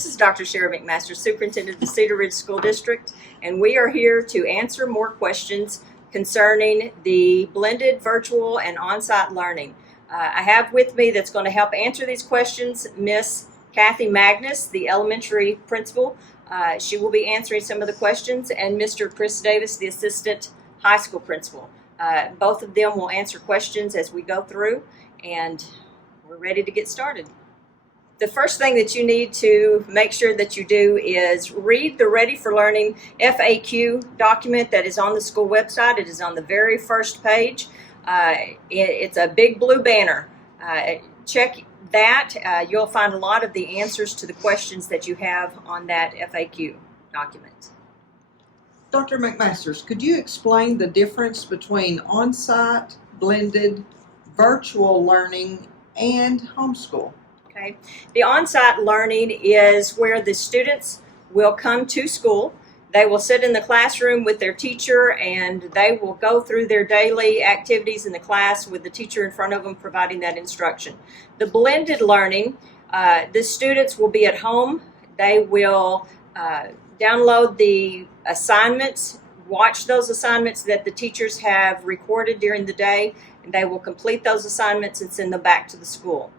This is Dr. Sherry McMasters, Superintendent of the Cedar Ridge School District, and we are here to answer more questions concerning the blended virtual and on-site learning. I have with me that's going to help answer these questions Miss Kathy Magness, the elementary principal. She will be answering some of the questions, and Mr. Chris Davis, the assistant high school principal. Both of them will answer questions as we go through, and we're ready to get started. The first thing that you need to make sure that you do is read the Ready for Learning FAQ document that is on the school website. It is on the very first page. It's a big blue banner. Check that. You'll find a lot of the answers to the questions that you have on that FAQ document. Dr. McMasters, could you explain the difference between on-site, blended, virtual learning, and homeschool? Okay. The on-site learning is where the students will come to school. They will sit in the classroom with their teacher and they will go through their daily activities in the class with the teacher in front of them providing that instruction. The blended learning, the students will be at home. They will download the assignments, watch those assignments that the teachers have recorded during the day, and they will complete those assignments and send them back to the school.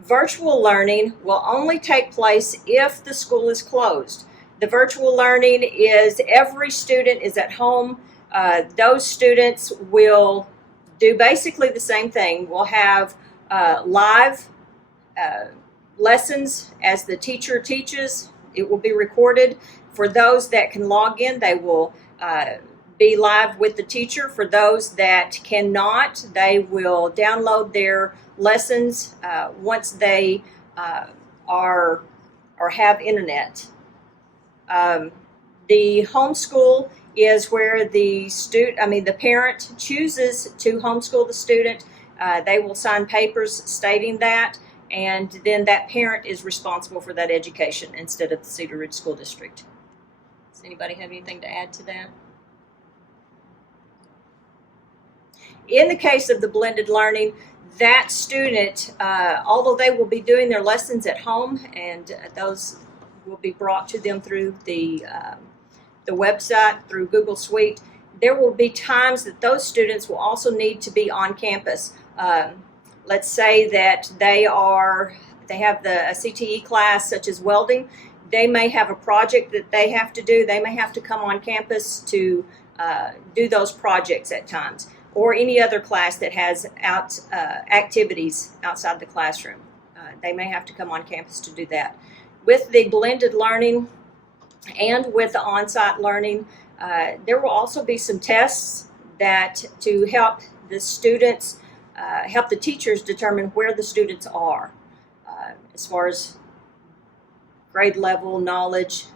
Virtual learning will only take place if the school is closed. The virtual learning is every student is at home. Those students will do basically the same thing. We'll have live lessons as the teacher teaches. It will be recorded. For those that can log in, they will be live with the teacher. For those that cannot, they will download their lessons once they are or have internet. The homeschool is where the parent chooses to homeschool the student. They will sign papers stating that, and then that parent is responsible for that education instead of the Cedar Ridge School District. Does anybody have anything to add to that? In the case of the blended learning, that student, although they will be doing their lessons at home, and those will be brought to them through the website, through Google Suite, there will be times that those students will also need to be on campus. Let's say that they have a CTE class such as welding. They may have a project that they have to do. They may have to come on campus to do those projects at times, or any other class that has activities outside the classroom. They may have to come on campus to do that. With the blended learning and with the on-site learning, there will also be some tests that to help the students, help the teachers determine where the students are as far as grade level, knowledge,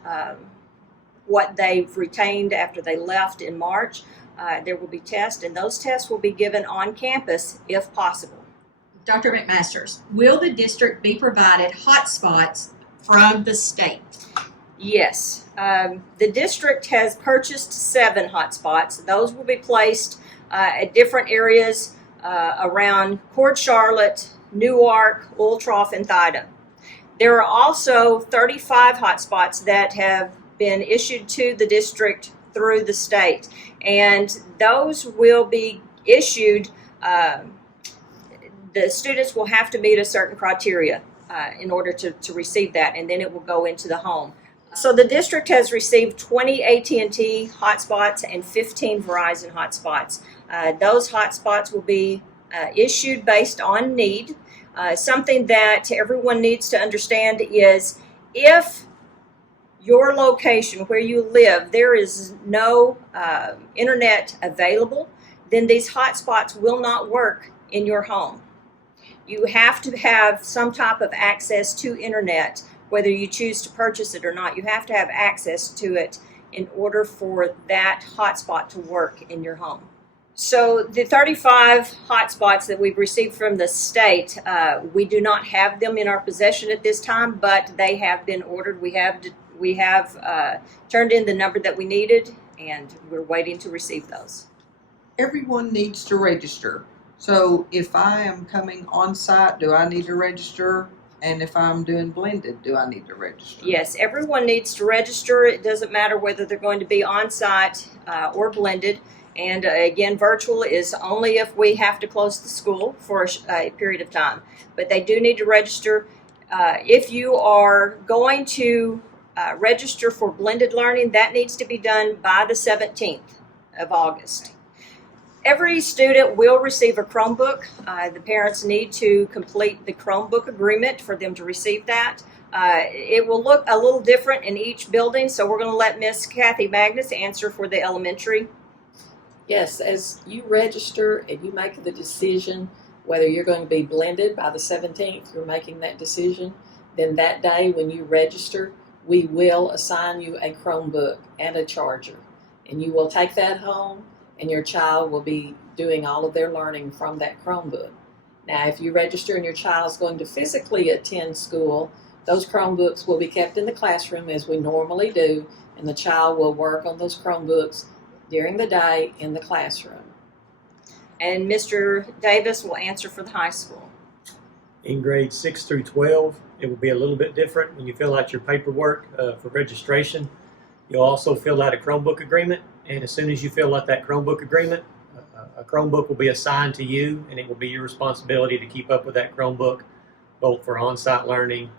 what they've retained after they left in March. There will be tests, and those tests will be given on campus if possible. Dr. McMasters, will the district be provided hotspots from the state? Yes. The district has purchased 7 hotspots. Those will be placed at different areas around Port Charlotte, Newark, Oil Trough, and Thida. There are also 35 hotspots that have been issued to the district through the state, and those will be issued. The students will have to meet a certain criteria in order to receive that, and then it will go into the home. So the district has received 20 AT&T hotspots and 15 Verizon hotspots. Those hotspots will be issued based on need. Something that everyone needs to understand is if your location where you live, there is no internet available, then these hotspots will not work in your home. You have to have some type of access to internet, whether you choose to purchase it or not. You have to have access to it in order for that hotspot to work in your home. So the 35 hotspots that we've received from the state, we do not have them in our possession at this time, but they have been ordered. We have turned in the number that we needed, and we're waiting to receive those. Everyone needs to register. So if I am coming on site, do I need to register And if I'm doing blended, do I need to register? Yes, everyone needs to register. It doesn't matter whether they're going to be on-site or blended. And again, virtual is only if we have to close the school for a period of time. But they do need to register. If you are going to register for blended learning, that needs to be done by the 17th of August. Every student will receive a Chromebook. The parents need to complete the Chromebook agreement for them to receive that. It will look a little different in each building, so we're going to let Miss Kathy Magness answer for the elementary. Yes, as you register and you make the decision whether you're going to be blended by the 17th, you're making that decision, then that day when you register, we will assign you a Chromebook and a charger. And you will take that home, and your child will be doing all of their learning from that Chromebook. Now, if you register and your child is going to physically attend school, those Chromebooks will be kept in the classroom as we normally do, and the child will work on those Chromebooks during the day in the classroom. And Mr. Davis will answer for the high school. In grades 6 through 12, it will be a little bit different. When you fill out your paperwork for registration, you'll also fill out a Chromebook agreement. And as soon as you fill out that Chromebook agreement, a Chromebook will be assigned to you, and it will be your responsibility to keep up with that Chromebook, both for on-site learning,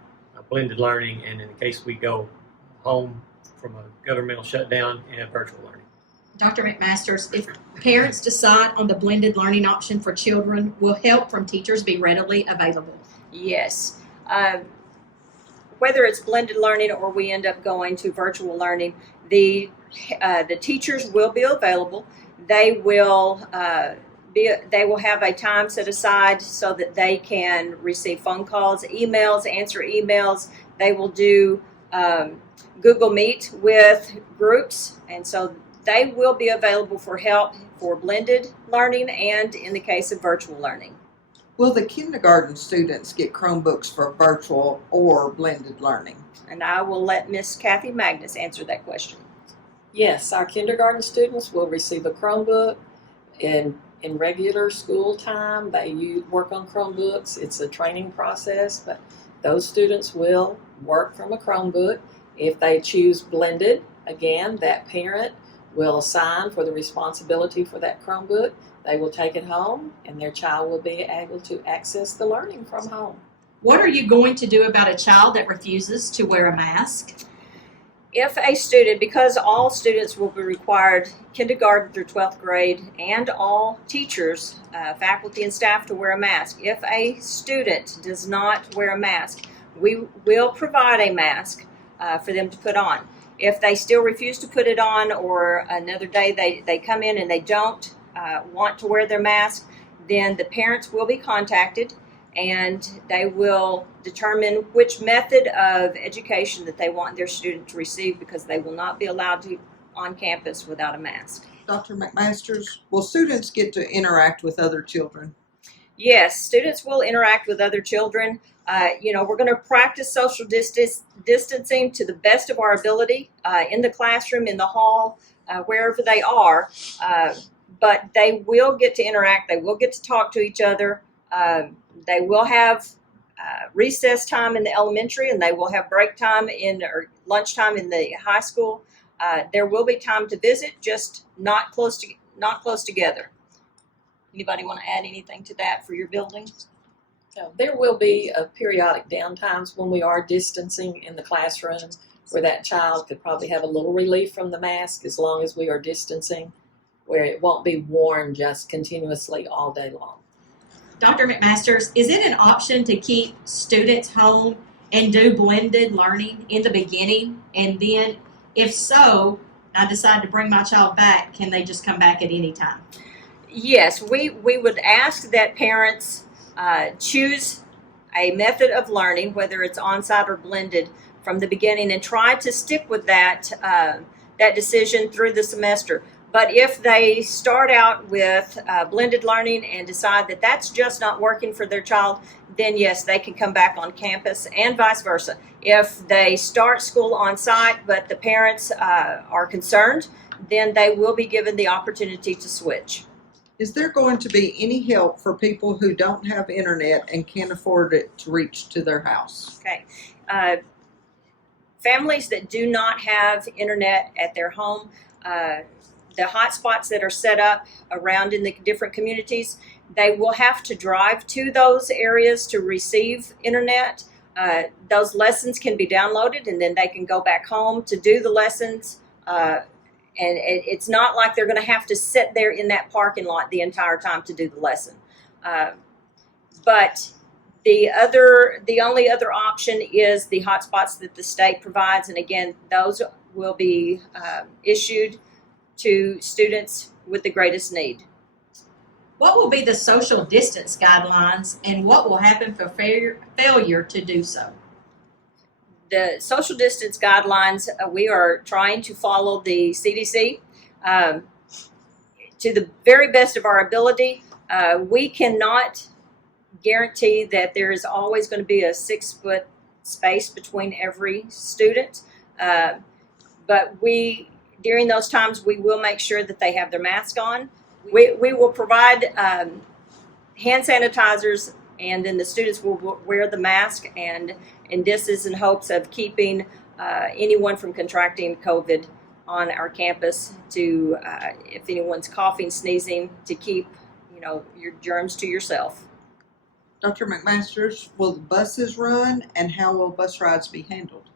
blended learning, and in the case we go home from a governmental shutdown, and virtual learning. Dr. McMasters, if parents decide on the blended learning option for children, will help from teachers be readily available? Yes. Whether it's blended learning or we end up going to virtual learning, the teachers will be available. They will have a time set aside so that they can receive phone calls, emails, answer emails. They will do Google Meet with groups, and so they will be available for help for blended learning and in the case of virtual learning. Will the kindergarten students get Chromebooks for virtual or blended learning? And I will let Miss Kathy Magness answer that question. Yes, our kindergarten students will receive a Chromebook. In regular school time, they work on Chromebooks. It's a training process, but those students will work from a Chromebook. If they choose blended, again, that parent will assign for the responsibility for that Chromebook. They will take it home, and their child will be able to access the learning from home. What are you going to do about a child that refuses to wear a mask? If a student, because all students will be required, kindergarten through 12th grade, and all teachers, faculty and staff to wear a mask. If a student does not wear a mask, we will provide a mask for them to put on. If they still refuse to put it on, or another day they come in and they don't want to wear their mask, then the parents will be contacted, and they will determine which method of education that they want their student to receive, because they will not be allowed to on campus without a mask. Dr. McMasters, will students get to interact with other children? Yes, students will interact with other children. We're going to practice social distancing to the best of our ability in the classroom, in the hall, wherever they are. But they will get to interact. They will get to talk to each other. They will have recess time in the elementary, and they will have break time or lunchtime in the high school. There will be time to visit, just not close together. Anybody want to add anything to that for your building? There will be periodic downtimes when we are distancing in the classroom, where that child could probably have a little relief from the mask as long as we are distancing, where it won't be worn just continuously all day long. Dr. McMasters, is it an option to keep students home and do blended learning in the beginning? And then, if so, I decide to bring my child back, can they just come back at any time? Yes, we would ask that parents choose a method of learning, whether it's on-site or blended, from the beginning, and try to stick with that decision through the semester. But if they start out with blended learning and decide that that's just not working for their child, then yes, they can come back on campus, and vice versa. If they start school on site but the parents are concerned, then they will be given the opportunity to switch. Is there going to be any help for people who don't have internet and can't afford it to reach to their house? Okay. Families that do not have internet at their home, the hotspots that are set up around in the different communities, they will have to drive to those areas to receive internet. Those lessons can be downloaded and then they can go back home to do the lessons. And it's not like they're going to have to sit there in that parking lot the entire time to do the lesson. But the only other option is the hotspots that the state provides, and again, those will be issued to students with the greatest need. What will be the social distance guidelines, and what will happen for failure to do so? The social distance guidelines, we are trying to follow the CDC to the very best of our ability. We cannot guarantee that there is always going to be a 6-foot space between every student, but during those times we will make sure that they have their mask on. We will provide hand sanitizers, and then the students will wear the mask, and this is in hopes of keeping anyone from contracting COVID on our campus. To if anyone's coughing, sneezing, to keep your germs to yourself. Dr. McMasters, will the buses run, and how will bus rides be handled?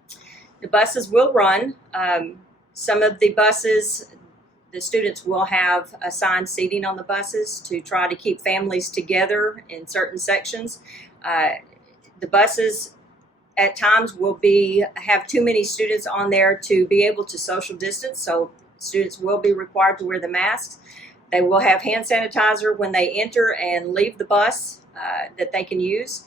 The buses will run. Some of the buses, the students will have assigned seating on the buses to try to keep families together in certain sections. The buses at times will have too many students on there to be able to social distance, so students will be required to wear the masks. They will have hand sanitizer when they enter and leave the bus that they can use.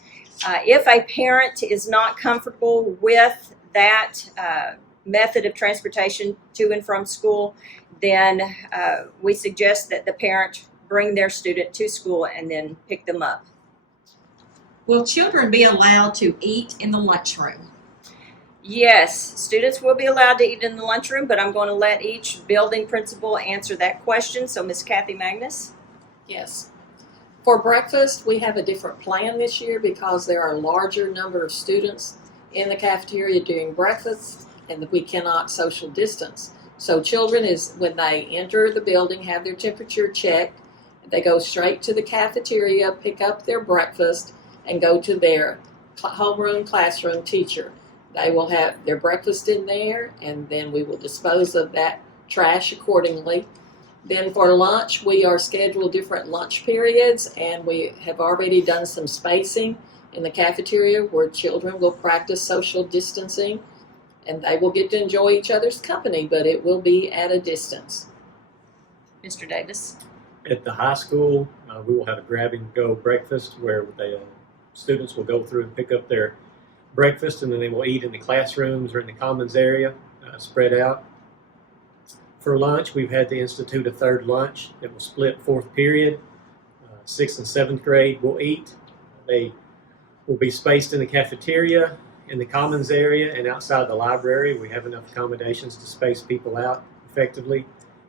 If a parent is not comfortable with that method of transportation to and from school, then we suggest that the parent bring their student to school and then pick them up. Will children be allowed to eat in the lunchroom? Yes, students will be allowed to eat in the lunchroom, but I'm going to let each building principal answer that question. So Ms. Kathy Magness. Yes. For breakfast, we have a different plan this year because there are a larger number of students in the cafeteria during breakfast, and we cannot social distance. So children, when they enter the building, have their temperature checked, they go straight to the cafeteria, pick up their breakfast, and go to their homeroom classroom teacher. They will have their breakfast in there, and then we will dispose of that trash accordingly. Then for lunch, we are scheduled different lunch periods, and we have already done some spacing in the cafeteria where children will practice social distancing, and they will get to enjoy each other's company, but it will be at a distance. Mr. Davis. At the high school, we will have a grab-and-go breakfast where students will go through and pick up their breakfast, and then they will eat in the classrooms or in the commons area, spread out. For lunch, we've had to institute a third lunch that will split fourth period. 6th and 7th grade will eat. They will be spaced in the cafeteria, in the commons area, and outside the library. We have enough accommodations to space people out effectively.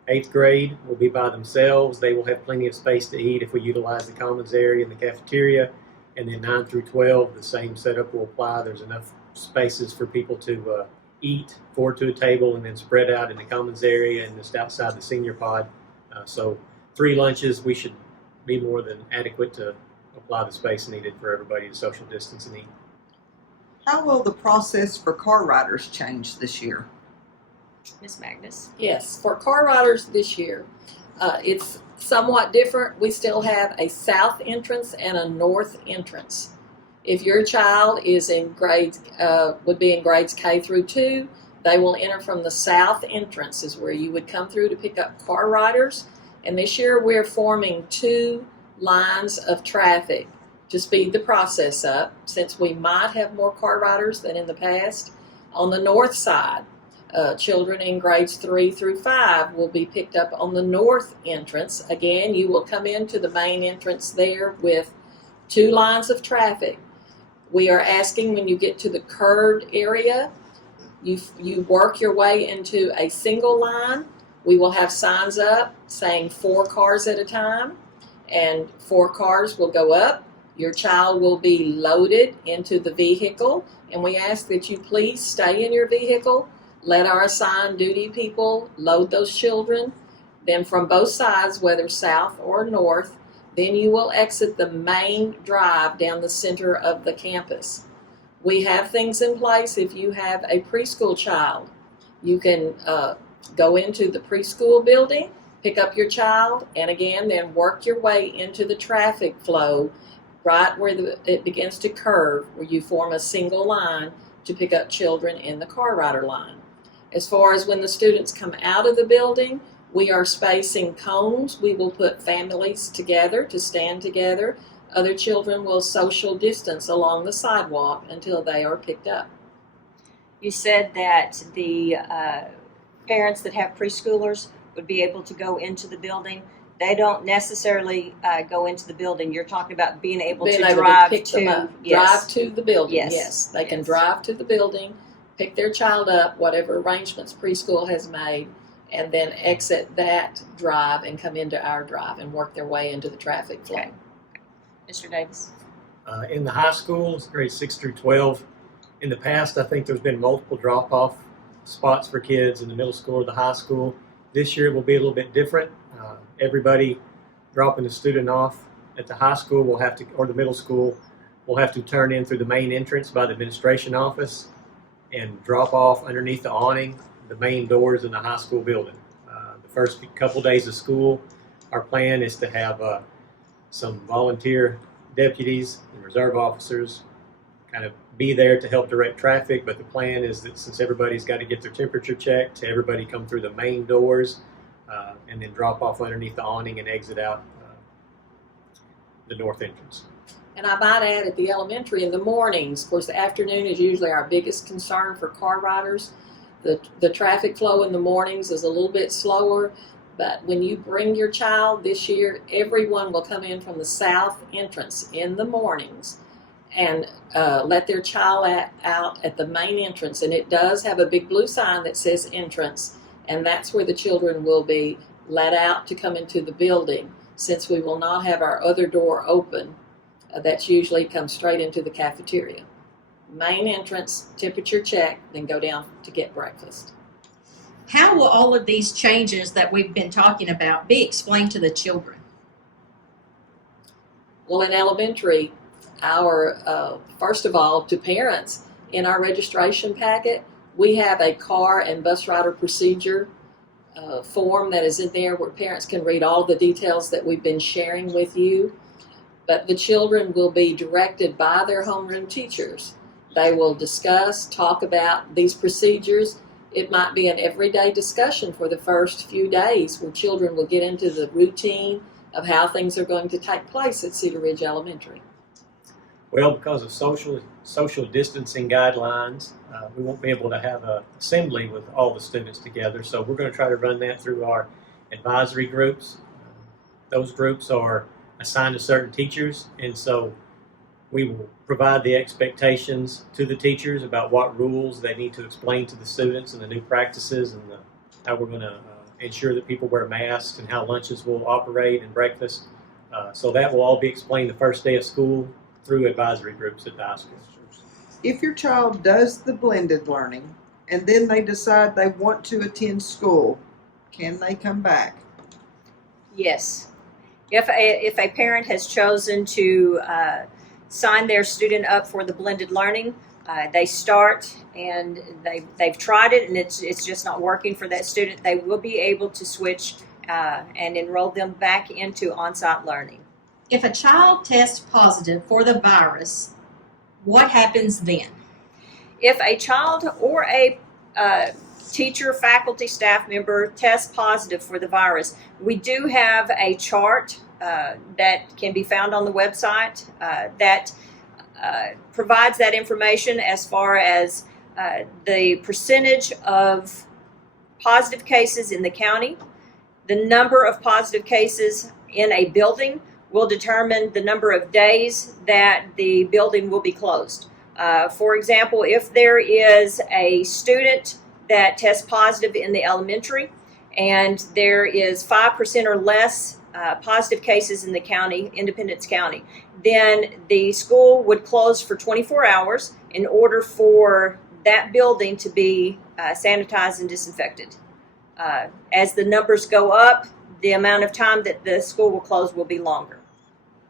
8th grade will be by themselves. They will have plenty of space to eat if we utilize the commons area and the cafeteria. And then 9 through 12, the same setup will apply. There's enough spaces for people to eat, 4 to a table, and then spread out in the commons area and just outside the senior pod. So 3 lunches, we should be more than adequate to apply the space needed for everybody to social distance and eat. How will the process for car riders change this year? Ms. Magness. Yes, for car riders this year, it's somewhat different. We still have a south entrance and a north entrance. If your child is in would be in grades K through 2, they will enter from the south entrance, is where you would come through to pick up car riders. And this year we're forming 2 lines of traffic to speed the process up, since we might have more car riders than in the past. On the north side, children in grades 3 through 5 will be picked up on the north entrance. Again, you will come into the main entrance there with 2 lines of traffic. We are asking, when you get to the curved area, you work your way into a single line. We will have signs up saying 4 cars at a time. and 4 cars will go up. Your child will be loaded into the vehicle, and we ask that you please stay in your vehicle. Let our assigned duty people load those children. Then from both sides, whether south or north, then you will exit the main drive down the center of the campus. We have things in place. If you have a preschool child, you can go into the preschool building, pick up your child, and again, then work your way into the traffic flow right where it begins to curve, where you form a single line to pick up children in the car rider line. As far as when the students come out of the building, we are spacing cones. We will put families together to stand together. Other children will social distance along the sidewalk until they are picked up. You said that the parents that have preschoolers would be able to go into the building. They don't necessarily go into the building. You're talking about being able to drive pick to them up. yes. Drive to the building. Yes. They can Yes. drive to the building, pick their child up, whatever arrangements preschool has made, and then exit that drive and come into our drive and work their way into the traffic flow. Okay. Mr. Davis. In the high schools, grades 6 through 12, in the past, I think there's been multiple drop-off spots for kids in the middle school or the high school. This year will be a little bit different. Everybody dropping a student off at the high school will have to, or the middle school, will have to turn in through the main entrance by the administration office and drop off underneath the awning, the main doors in the high school building. The first couple days of school, our plan is to have some volunteer deputies and reserve officers kind of be there to help direct traffic, but the plan is that since everybody's got to get their temperature checked, to everybody come through the main doors and then drop off underneath the awning and exit out the north entrance. And I might add, at the elementary in the mornings, of course the afternoon is usually our biggest concern for car riders. The traffic flow in the mornings is a little bit slower, but when you bring your child this year, everyone will come in from the south entrance in the mornings and let their child out at the main entrance. And it does have a big blue sign that says entrance, and that's where the children will be let out to come into the building, since we will not have our other door open. That's usually comes straight into the cafeteria. Main entrance, temperature check, then go down to get breakfast. How will all of these changes that we've been talking about be explained to the children? Well, in elementary, our first of all, to parents, in our registration packet, we have a car and bus rider procedure form that is in there where parents can read all the details that we've been sharing with you. But the children will be directed by their homeroom teachers. They will discuss, talk about these procedures. It might be an everyday discussion for the first few days where children will get into the routine of how things are going to take place at Cedar Ridge Elementary. Well, because of social distancing guidelines, we won't be able to have an assembly with all the students together, so we're going to try to run that through our advisory groups. Those groups are assigned to certain teachers, and so we will provide the expectations to the teachers about what rules they need to explain to the students and the new practices and how we're going to ensure that people wear masks and how lunches will operate and breakfast. So that will all be explained the first day of school through advisory groups at the high school. If your child does the blended learning and then they decide they want to attend school, can they come back? Yes. If a parent has chosen to sign their student up for the blended learning, they start and they've tried it and it's just not working for that student, they will be able to switch and enroll them back into on-site learning. If a child tests positive for the virus, what happens then? If a child or a teacher, faculty, staff member tests positive for the virus, we do have a chart that can be found on the website that provides that information as far as the percentage of positive cases in the county. The number of positive cases in a building will determine the number of days that the building will be closed. For example, if there is a student that tests positive in the elementary and there is 5% or less positive cases in the county, Independence County, then the school would close for 24 hours in order for that building to be sanitized and disinfected. As the numbers go up, the amount of time that the school will close will be longer.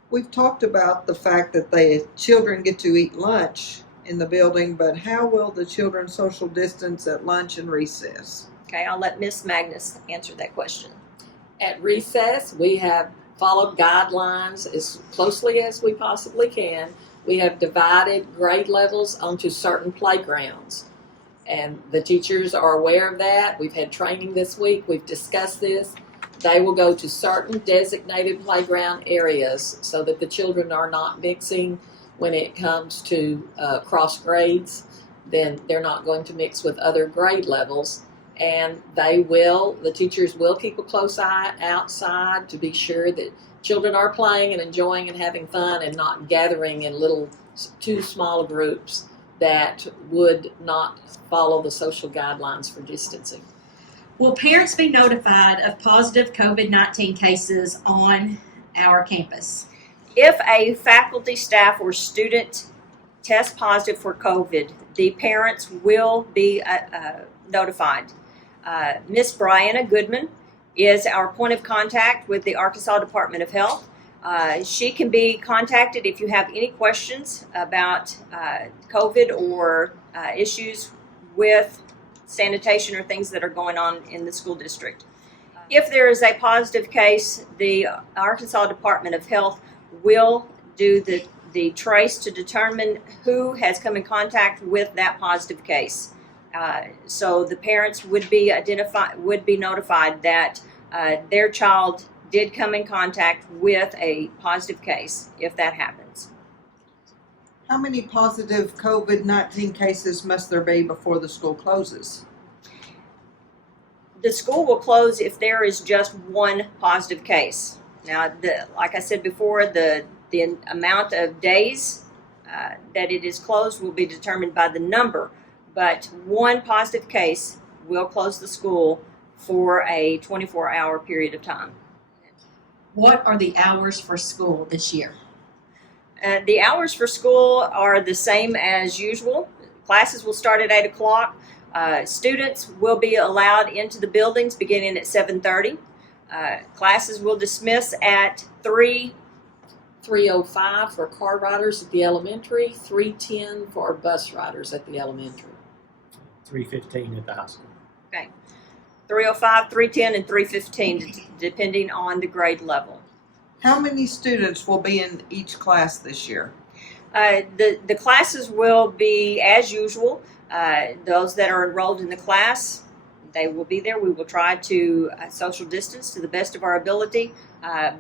We've talked about the fact that the children get to eat lunch in the building, but how will the children social distance at lunch and recess? Okay, I'll let Miss Magness answer that question. At recess, we have followed guidelines as closely as we possibly can. We have divided grade levels onto certain playgrounds, and the teachers are aware of that. We've had training this week. We've discussed this. They will go to certain designated playground areas so that the children are not mixing when it comes to cross grades. Then they're not going to mix with other grade levels. And the teachers will keep a close eye outside to be sure that children are playing and enjoying and having fun and not gathering in little too small groups that would not follow the social guidelines for distancing. Will parents be notified of positive COVID-19 cases on our campus? If a faculty, staff, or student tests positive for COVID, the parents will be notified. Miss Brianna Goodman is our point of contact with the Arkansas Department of Health. She can be contacted if you have any questions about COVID or issues with sanitation or things that are going on in the school district. If there is a positive case, the Arkansas Department of Health will do the trace to determine who has come in contact with that positive case. So the parents would be notified that their child did come in contact with a positive case if that happens. How many positive COVID-19 cases must there be before the school closes? The school will close if there is just one positive case. Now, like I said before, the amount of days that it is closed will be determined by the number, but one positive case will close the school for a 24-hour period of time. What are the hours for school this year? The hours for school are the same as usual. Classes will start at 8 o'clock. Students will be allowed into the buildings beginning at 7:30. Classes will dismiss at 3:05 for car riders at the elementary, 3:10 for bus riders at the elementary. 3:15 at the high school. 3:05, 3:10, and 3:15, depending on the grade level. How many students will be in each class this year? The classes will be as usual. Those that are enrolled in the class, they will be there. We will try to social distance to the best of our ability,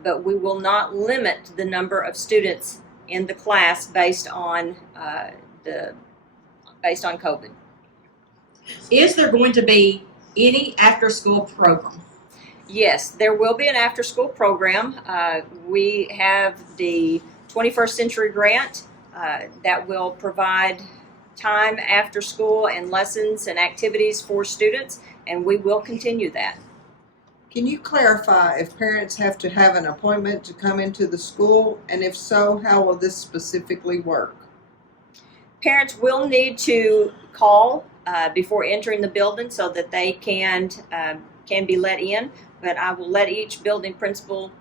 but we will not limit the number of students in the class based on COVID. Is there going to be any after-school program? Yes, there will be an after-school program. We have the 21st Century Grant that will provide time after school and lessons and activities for students, and we will continue that. Can you clarify if parents have to have an appointment to come into the school, and if so, how will this specifically work? Parents will need to call before entering the building so that they can be let in, but I will let each building principal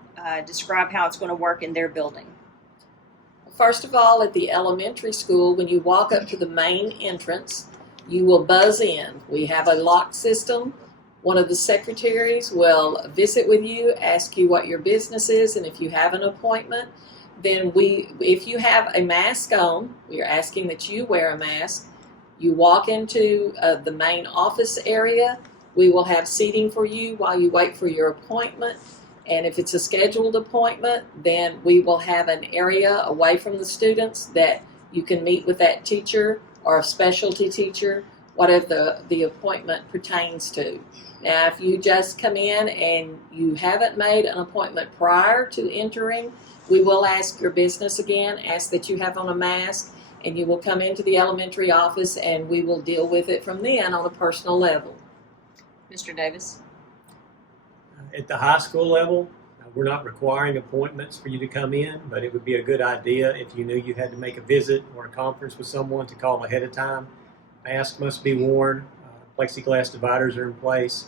describe how it's going to work in their building. First of all, at the elementary school, when you walk up to the main entrance, you will buzz in. We have a lock system. One of the secretaries will visit with you, ask you what your business is, and if you have an appointment, then if you have a mask on, we are asking that you wear a mask. You walk into the main office area. We will have seating for you while you wait for your appointment. And if it's a scheduled appointment, then we will have an area away from the students that you can meet with that teacher or a specialty teacher, whatever the appointment pertains to. Now, if you just come in and you haven't made an appointment prior to entering, we will ask your business again, ask that you have on a mask, and you will come into the elementary office and we will deal with it from then on a personal level. Mr. Davis? At the high school level, We're not requiring appointments for you to come in, but it would be a good idea if you knew you had to make a visit or a conference with someone to call ahead of time. Masks must be worn, plexiglass dividers are in place,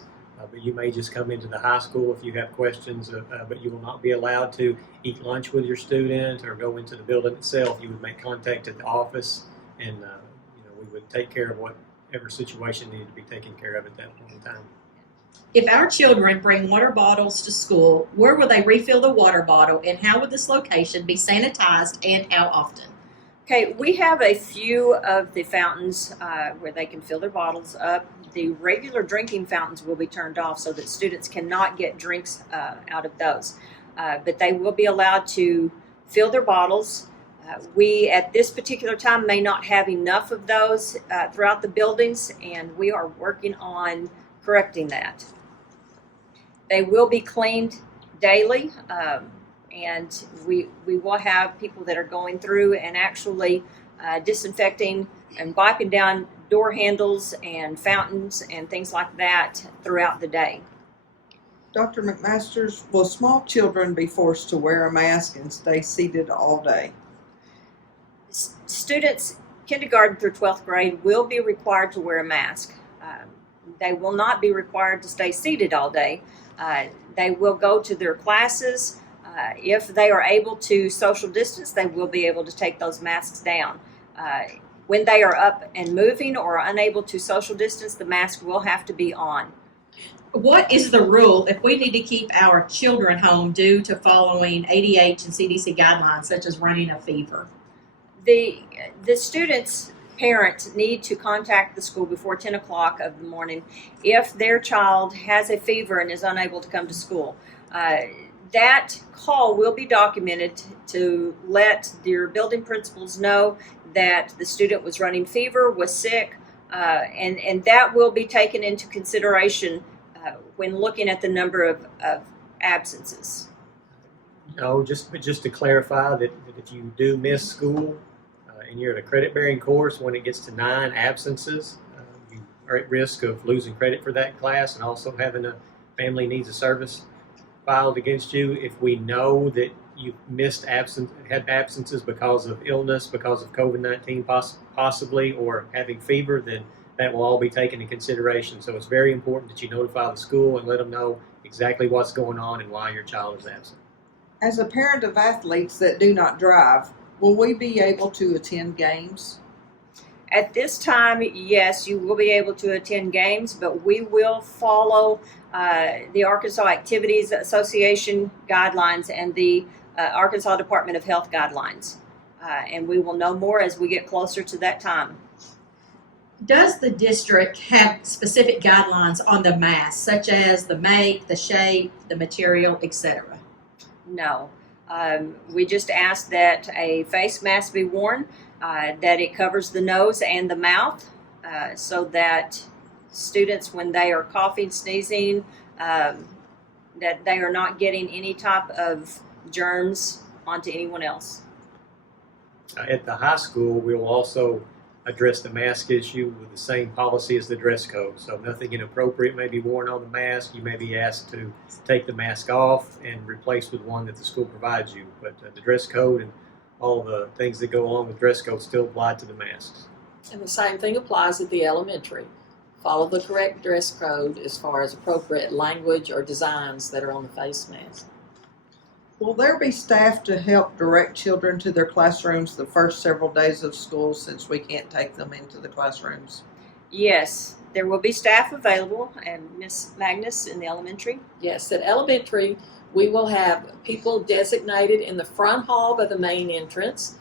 but you may just come into the high school if you have questions, but you will not be allowed to eat lunch with your student or go into the building itself. You would make contact at the office, and we would take care of whatever situation needed to be taken care of at that point in time. If our children bring water bottles to school, where will they refill the water bottle, and how would this location be sanitized, and how often? Okay, we have a few of the fountains where they can fill their bottles up. The regular drinking fountains will be turned off so that students cannot get drinks out of those. But they will be allowed to fill their bottles. We, at this particular time, may not have enough of those throughout the buildings, and we are working on correcting that. They will be cleaned daily, and we will have people that are going through and actually disinfecting and wiping down door handles and fountains and things like that throughout the day. Dr. McMasters, will small children be forced to wear a mask and stay seated all day? Students kindergarten through 12th grade will be required to wear a mask. They will not be required to stay seated all day. They will go to their classes. If they are able to social distance, they will be able to take those masks down. When they are up and moving or unable to social distance, the mask will have to be on. What is the rule if we need to keep our children home due to following ADH and CDC guidelines, such as running a fever? The student's parent need to contact the school before 10 o'clock of the morning if their child has a fever and is unable to come to school. That call will be documented to let your building principals know that the student was running fever, was sick, and that will be taken into consideration when looking at the number of absences. No, just to clarify that if you do miss school and you're in a credit-bearing course, when it gets to 9 absences, you are at risk of losing credit for that class and also having a family needs a service filed against you. If we know that you had absences because of illness, because of COVID-19 possibly, or having fever, then that will all be taken into consideration. So it's very important that you notify the school and let them know exactly what's going on and why your child is absent. As a parent of athletes that do not drive, will we be able to attend games? At this time, yes, you will be able to attend games, but we will follow the Arkansas Activities Association guidelines and the Arkansas Department of Health guidelines. And we will know more as we get closer to that time. Does the district have specific guidelines on the mask, such as the make, the shape, the material, etc.? No. We just ask that a face mask be worn, that it covers the nose and the mouth, so that students, when they are coughing, sneezing, that they are not getting any type of germs onto anyone else. At the high school, we will also address the mask issue with the same policy as the dress code. So nothing inappropriate may be worn on the mask. You may be asked to take the mask off and replace with one that the school provides you. But the dress code and all the things that go along with dress code still apply to the masks. And the same thing applies at the elementary. Follow the correct dress code as far as appropriate language or designs that are on the face mask. Will there be staff to help direct children to their classrooms the first several days of school, since we can't take them into the classrooms? Yes, there will be staff available, and Miss Magness in the elementary. Yes, at elementary, we will have people designated in the front hall by the main entrance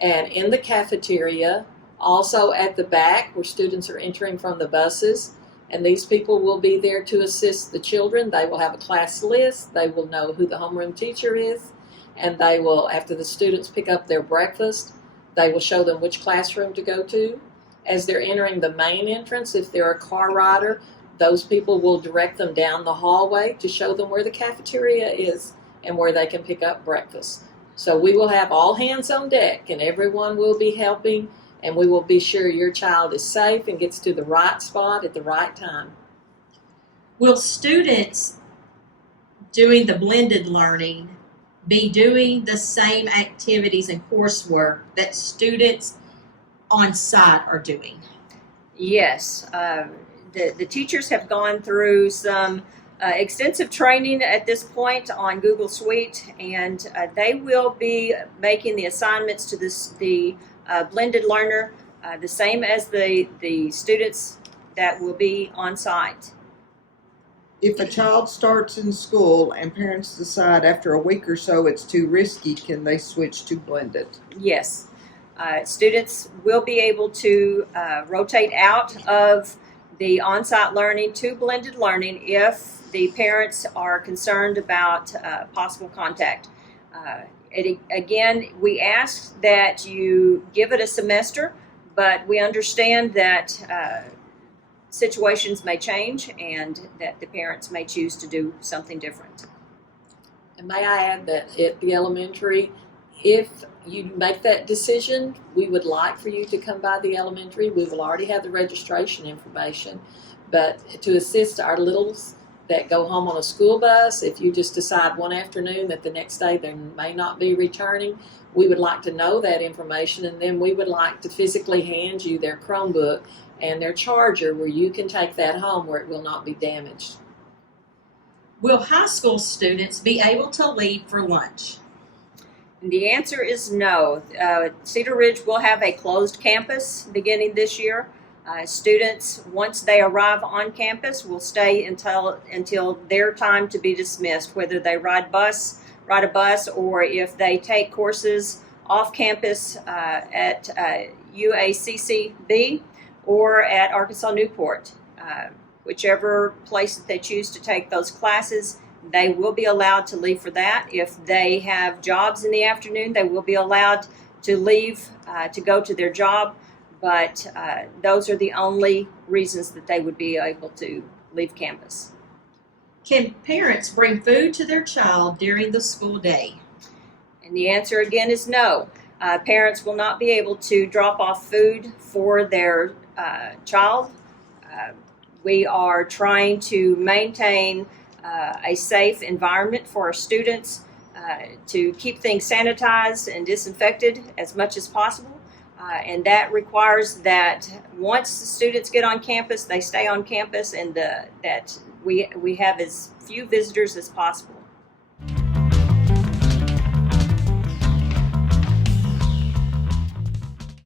and in the cafeteria, also at the back where students are entering from the buses. And these people will be there to assist the children. They will have a class list. They will know who the homeroom teacher is. And they will, after the students pick up their breakfast, they will show them which classroom to go to. As they're entering the main entrance, if they're a car rider, those people will direct them down the hallway to show them where the cafeteria is and where they can pick up breakfast. So we will have all hands on deck, and everyone will be helping, and we will be sure your child is safe and gets to the right spot at the right time. Will students doing the blended learning be doing the same activities and coursework that students on site are doing? Yes, the teachers have gone through some extensive training at this point on Google Suite, and they will be making the assignments to the blended learner the same as the students that will be on site. If a child starts in school and parents decide after a week or so it's too risky, can they switch to blended? Yes. Students will be able to rotate out of the on-site learning to blended learning if the parents are concerned about possible contact. Again, we ask that you give it a semester, but we understand that situations may change and that the parents may choose to do something different. And may I add that at the elementary, if you make that decision, we would like for you to come by the elementary. We will already have the registration information. But to assist our littles that go home on a school bus, if you just decide one afternoon that the next day they may not be returning, we would like to know that information, and then we would like to physically hand you their Chromebook and their charger where you can take that home where it will not be damaged. Will high school students be able to leave for lunch? And the answer is no. Cedar Ridge will have a closed campus beginning this year. Students, once they arrive on campus, will stay until their time to be dismissed, whether they ride a bus, or if they take courses off campus at UACCB or at Arkansas Newport. Whichever place that they choose to take those classes, they will be allowed to leave for that. If they have jobs in the afternoon, they will be allowed to leave to go to their job, but those are the only reasons that they would be able to leave campus. Can parents bring food to their child during the school day? And the answer again is no. Parents will not be able to drop off food for their child. We are trying to maintain a safe environment for our students, to keep things sanitized and disinfected as much as possible. And that requires that once the students get on campus, they stay on campus, and that we have as few visitors as possible.